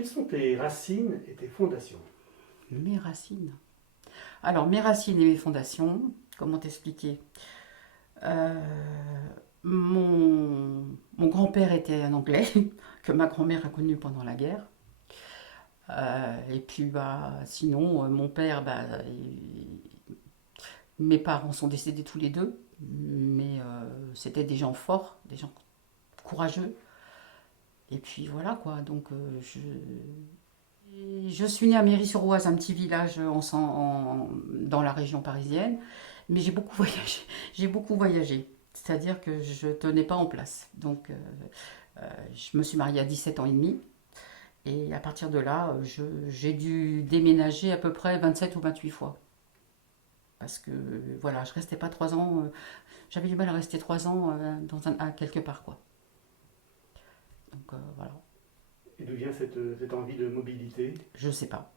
Quelles sont tes racines et tes fondations? Mes racines. Alors, mes racines et mes fondations, comment t'expliquer? Euh, mon grand-père était un Anglais que ma grand-mère a connu pendant la guerre. Et puis, sinon, mon père, mes parents sont décédés tous les deux, mais c'était des gens forts, des gens courageux. Et puis voilà quoi, donc je suis née à Méry-sur-Oise, un petit village dans la région parisienne, mais j'ai beaucoup voyagé. J'ai beaucoup voyagé, c'est-à-dire que je ne tenais pas en place. Donc je me suis mariée à 17 ans et demi, et à partir de là, j'ai dû déménager à peu près 27 ou 28 fois. Parce que voilà, je restais pas 3 ans, j'avais du mal à rester 3 ans à quelque part quoi. Donc voilà, Et d'où vient cette envie de mobilité? je sais pas.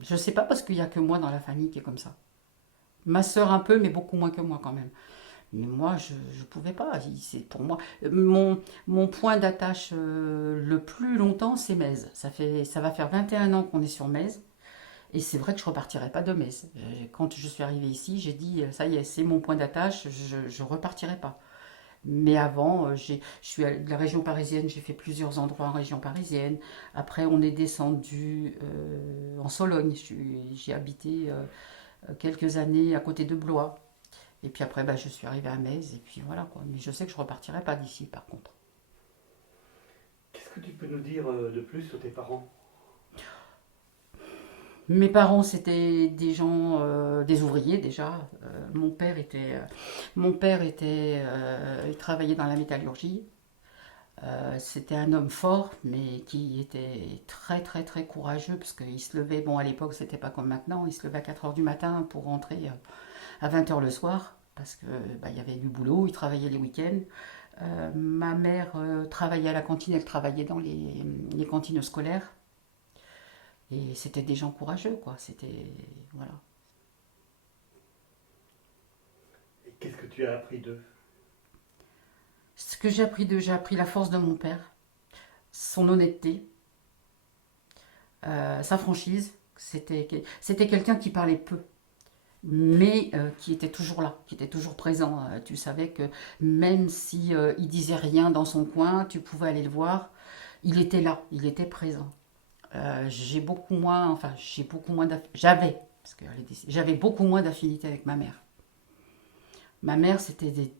Je sais pas parce qu'il y a que moi dans la famille qui est comme ça. Ma sœur un peu, mais beaucoup moins que moi quand même. Mais moi, je ne pouvais pas. C'est pour moi mon point d'attache le plus longtemps, c'est Metz. Ça va faire 21 ans qu'on est sur Metz. Et c'est vrai que je repartirai pas de Metz. Quand je suis arrivée ici, j'ai dit ça y est, c'est mon point d'attache. Je repartirai pas. Mais avant, je suis de la région parisienne. J'ai fait plusieurs endroits en région parisienne. Après, on est descendu en Sologne. J'ai habité quelques années à côté de Blois. Et puis après, je suis arrivée à Metz, et puis voilà quoi. Mais je sais que je repartirai pas d'ici par contre. Qu'est-ce que tu peux nous dire de plus sur tes parents? Mes parents, c'était des gens, des ouvriers déjà. Mon père était, il travaillait dans la métallurgie. C'était un homme fort, mais qui était très très très courageux, parce qu'il se levait, bon à l'époque c'était pas comme maintenant, il se levait à 4 heures du matin pour rentrer à 20 heures le soir, parce que il y avait du boulot, il travaillait les week-ends. Ma mère travaillait à la cantine, elle travaillait dans les cantines scolaires. Et c'était des gens courageux, quoi. C'était. Voilà. Et qu'est-ce que tu as appris d'eux? Ce que j'ai appris d'eux, j'ai appris la force de mon père, son honnêteté, sa franchise. C'était quelqu'un qui parlait peu, mais qui était toujours là, qui était toujours présent. Tu savais que même si il disait rien dans son coin, tu pouvais aller le voir. Il était là, il était présent. J'ai beaucoup moins j'avais, parce qu'elle est décédée, j'avais beaucoup moins d'affinité avec ma mère. Ma mère,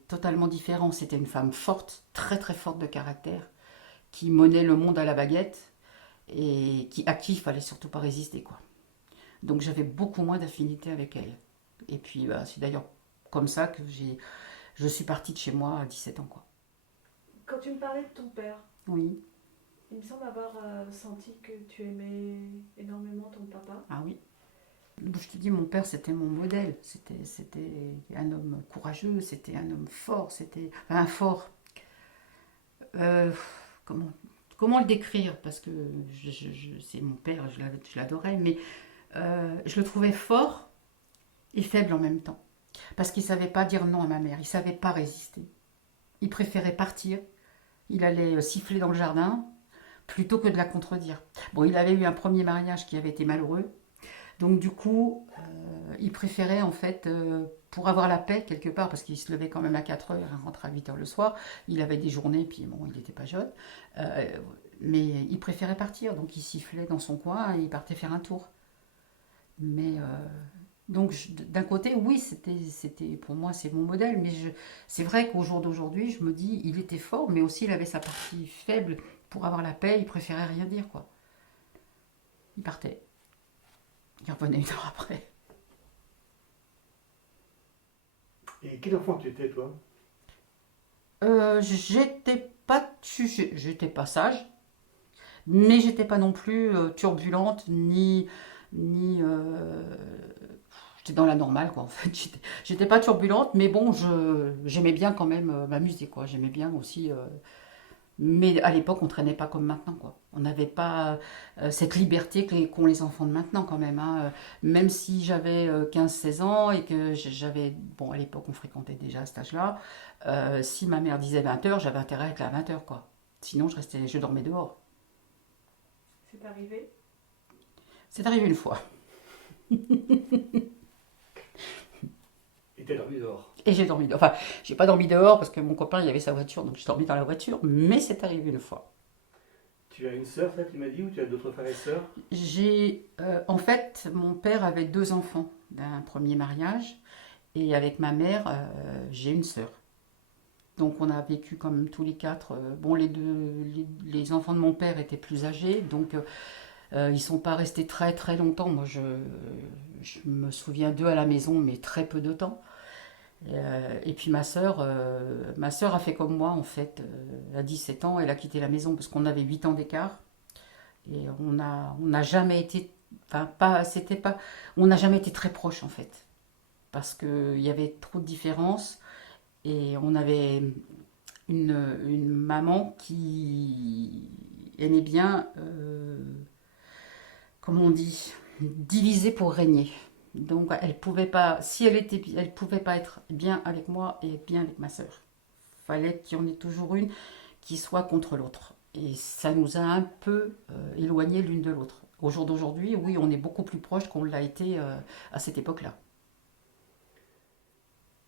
totalement différent. C'était une femme forte, très très forte de caractère, qui menait le monde à la baguette et à qui il fallait surtout pas résister, quoi. Donc j'avais beaucoup moins d'affinité avec elle. Et puis c'est d'ailleurs comme ça que je suis partie de chez moi à 17 ans, quoi. Quand tu me parlais de ton père, Oui, il me semble avoir senti que tu aimais énormément ton papa. ah oui. Je te dis, mon père, c'était mon modèle. C'était un homme courageux, c'était un homme fort, c'était un fort. Euh, comment, comment le décrire? Parce que c'est mon père, je l'adorais, mais je le trouvais fort et faible en même temps. Parce qu'il ne savait pas dire non à ma mère, il ne savait pas résister. Il préférait partir, il allait siffler dans le jardin plutôt que de la contredire. Bon, il avait eu un premier mariage qui avait été malheureux, donc du coup, il préférait en fait, pour avoir la paix quelque part, parce qu'il se levait quand même à 4 heures, il rentrait à 8 heures le soir, il avait des journées, puis bon, il n'était pas jeune, euh, mais il préférait partir, donc il sifflait dans son coin et il partait faire un tour. Mais donc d'un côté, oui, c'était pour moi c'est mon modèle, mais c'est vrai qu'au jour d'aujourd'hui, je me dis, il était fort, mais aussi il avait sa partie faible. Pour avoir la paix, il préférait rien dire, quoi. Il partait, il revenait une heure après. Et quel enfant tu étais, toi? J'étais pas sage, mais j'étais pas non plus turbulente ni j'étais dans la normale quoi en fait. J'étais pas turbulente, mais bon, j'aimais bien quand même m'amuser quoi. J'aimais bien aussi. Mais à l'époque, on traînait pas comme maintenant quoi. On n'avait pas cette liberté qu'ont les enfants de maintenant quand même, hein. Même si j'avais 15-16 ans et que j'avais bon à l'époque on fréquentait déjà à cet âge-là. Si ma mère disait 20 heures, j'avais intérêt à être là à 20 heures quoi. Sinon je dormais dehors. C'est arrivé? C'est arrivé une fois. Et t'as dormi dehors. Et j'ai dormi dehors. Enfin, j'ai pas dormi dehors parce que mon copain, il avait sa voiture, donc j'ai dormi dans la voiture, mais c'est arrivé une fois. Tu as une sœur, ça, tu m'as dit, ou tu as d'autres frères et sœurs? En fait, mon père avait 2 enfants d'un premier mariage, et avec ma mère, j'ai une sœur. Donc on a vécu comme tous les 4. Bon, les enfants de mon père étaient plus âgés, donc ils sont pas restés très très longtemps. Moi, je me souviens d'eux à la maison, mais très peu de temps. Et puis ma sœur a fait comme moi en fait. À 17 ans, elle a quitté la maison parce qu'on avait 8 ans d'écart. Et on n'a jamais été, enfin pas, c'était pas, on n'a jamais été très proches en fait, parce qu'il y avait trop de différences et on avait une maman qui aimait bien, comment on dit, diviser pour régner. Donc elle pouvait pas, si elle pouvait pas être bien avec moi et bien avec ma sœur. Fallait qu'il y en ait toujours une qui soit contre l'autre. Et ça nous a un peu éloignés l'une de l'autre. Au jour d'aujourd'hui, oui, on est beaucoup plus proches qu'on l'a été à cette époque-là.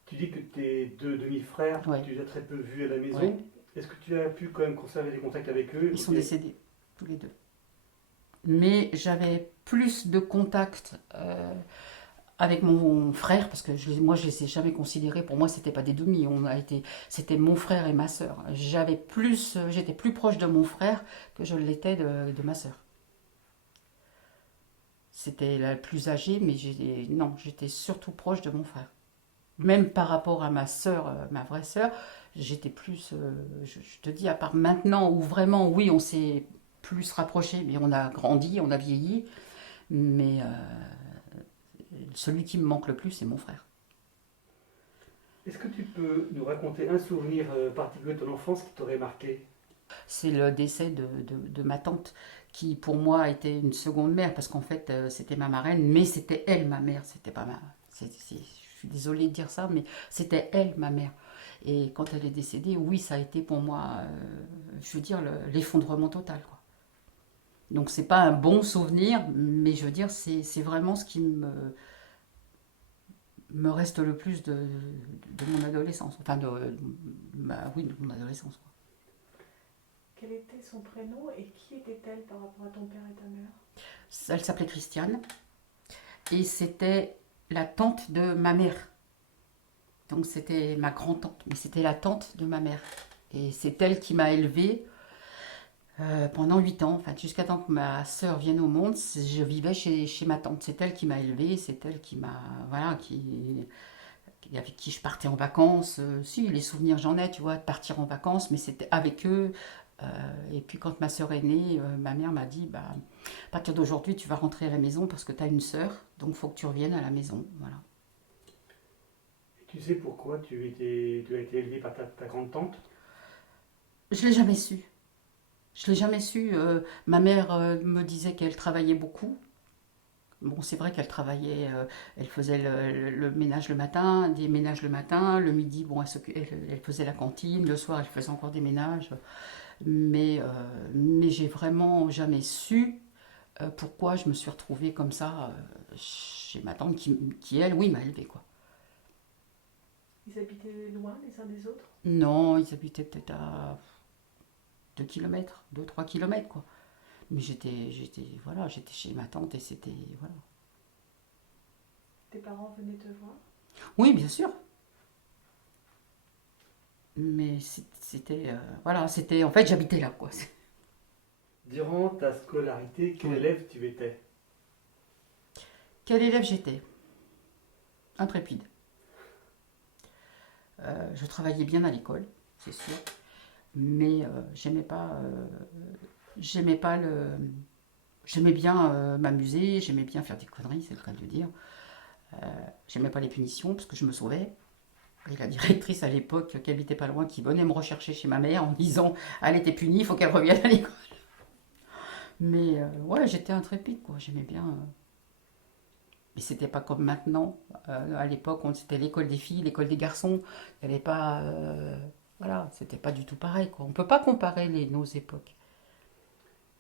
Tu dis que tes 2 demi-frères, Ouais. tu les as très peu vus à la maison. Ouais. Est-ce que tu as pu quand même conserver des contacts avec eux? Ils sont décédés, tous les 2. Mais j'avais plus de contacts avec mon frère, parce que moi je les ai jamais considérés, pour moi c'était pas des demi, c'était mon frère et ma sœur. J'étais plus proche de mon frère que je l'étais de ma sœur. C'était la plus âgée, mais j'étais surtout proche de mon frère. Même par rapport à ma sœur, ma vraie sœur, j'étais plus, je te dis, à part maintenant où vraiment, oui, on s'est plus rapprochés, mais on a grandi, on a vieilli, mais celui qui me manque le plus, c'est mon frère. Est-ce que tu peux nous raconter un souvenir particulier de ton enfance qui t'aurait marqué? C'est le décès de ma tante, qui pour moi était une seconde mère, parce qu'en fait, c'était ma marraine, mais c'était elle ma mère, c'était pas ma... je suis désolée de dire ça, mais c'était elle ma mère. Et quand elle est décédée, oui, ça a été pour moi, je veux dire, l'effondrement total, quoi. Donc c'est pas un bon souvenir, mais je veux dire, c'est vraiment ce qui me reste le plus de mon adolescence. Enfin, oui, de mon adolescence, quoi. Quel était son prénom et qui était-elle par rapport à ton père et ta mère? Elle s'appelait Christiane et c'était la tante de ma mère. Donc c'était ma grand-tante, mais c'était la tante de ma mère. Et c'est elle qui m'a élevée pendant 8 ans, enfin jusqu'à temps que ma sœur vienne au monde, je vivais chez ma tante. C'est elle qui m'a élevée, c'est elle qui m'a, voilà, avec qui je partais en vacances. Si, les souvenirs j'en ai, tu vois, de partir en vacances, mais c'était avec eux. Et puis quand ma sœur est née, ma mère m'a dit, bah, à partir d'aujourd'hui, tu vas rentrer à la maison parce que tu as une sœur, donc il faut que tu reviennes à la maison. Voilà. Et tu sais pourquoi tu as été élevé par ta grande-tante? Je l'ai jamais su. Je l'ai jamais su. Ma mère me disait qu'elle travaillait beaucoup. Bon, c'est vrai qu'elle travaillait, elle faisait le ménage le matin, des ménages le matin, le midi, bon, elle faisait la cantine, le soir, elle faisait encore des ménages. Mais j'ai vraiment jamais su pourquoi je me suis retrouvée comme ça chez ma tante qui, elle, oui, m'a élevée, quoi. Ils habitaient loin les uns des autres? Non, ils habitaient peut-être à 2 kilomètres, 2-3 kilomètres, quoi. Mais voilà, j'étais chez ma tante et c'était, voilà. Tes parents venaient te voir? Oui, bien sûr. Mais c'était, voilà, c'était, en fait, j'habitais là, quoi. Durant ta scolarité, quel Oui. élève tu étais? Quel élève j'étais? Intrépide. Je travaillais bien à l'école, c'est sûr. Mais j'aimais pas le... J'aimais bien m'amuser, j'aimais bien faire des conneries, c'est le cas de le dire. J'aimais pas les punitions parce que je me sauvais. Et la directrice à l'époque, qui habitait pas loin, qui venait me rechercher chez ma mère en me disant elle était punie, il faut qu'elle revienne à l'école. Mais ouais, j'étais intrépide, quoi. J'aimais bien. Mais c'était pas comme maintenant. À l'époque, c'était l'école des filles, l'école des garçons. Il n'y avait pas. Voilà, c'était pas du tout pareil, quoi. On peut pas comparer nos époques.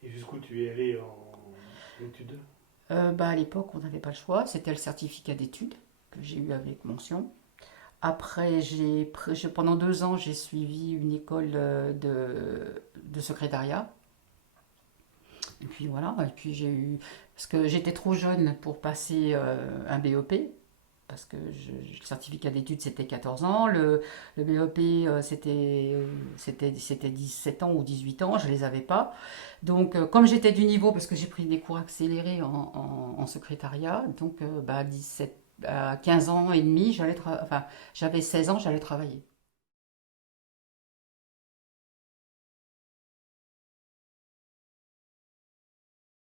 Et jusqu'où tu es allé en études? À l'époque, on n'avait pas le choix. C'était le certificat d'études que j'ai eu avec mention. Après, pendant 2 ans, j'ai suivi une école de secrétariat. Et puis voilà, et puis j'ai eu... Parce que j'étais trop jeune pour passer un BEP, parce que le certificat d'études c'était 14 ans, le BEP c'était 17 ans ou 18 ans, je les avais pas. Donc comme j'étais du niveau, parce que j'ai pris des cours accélérés en secrétariat, donc 17, à 15 ans et demi, enfin, j'avais 16 ans, j'allais travailler.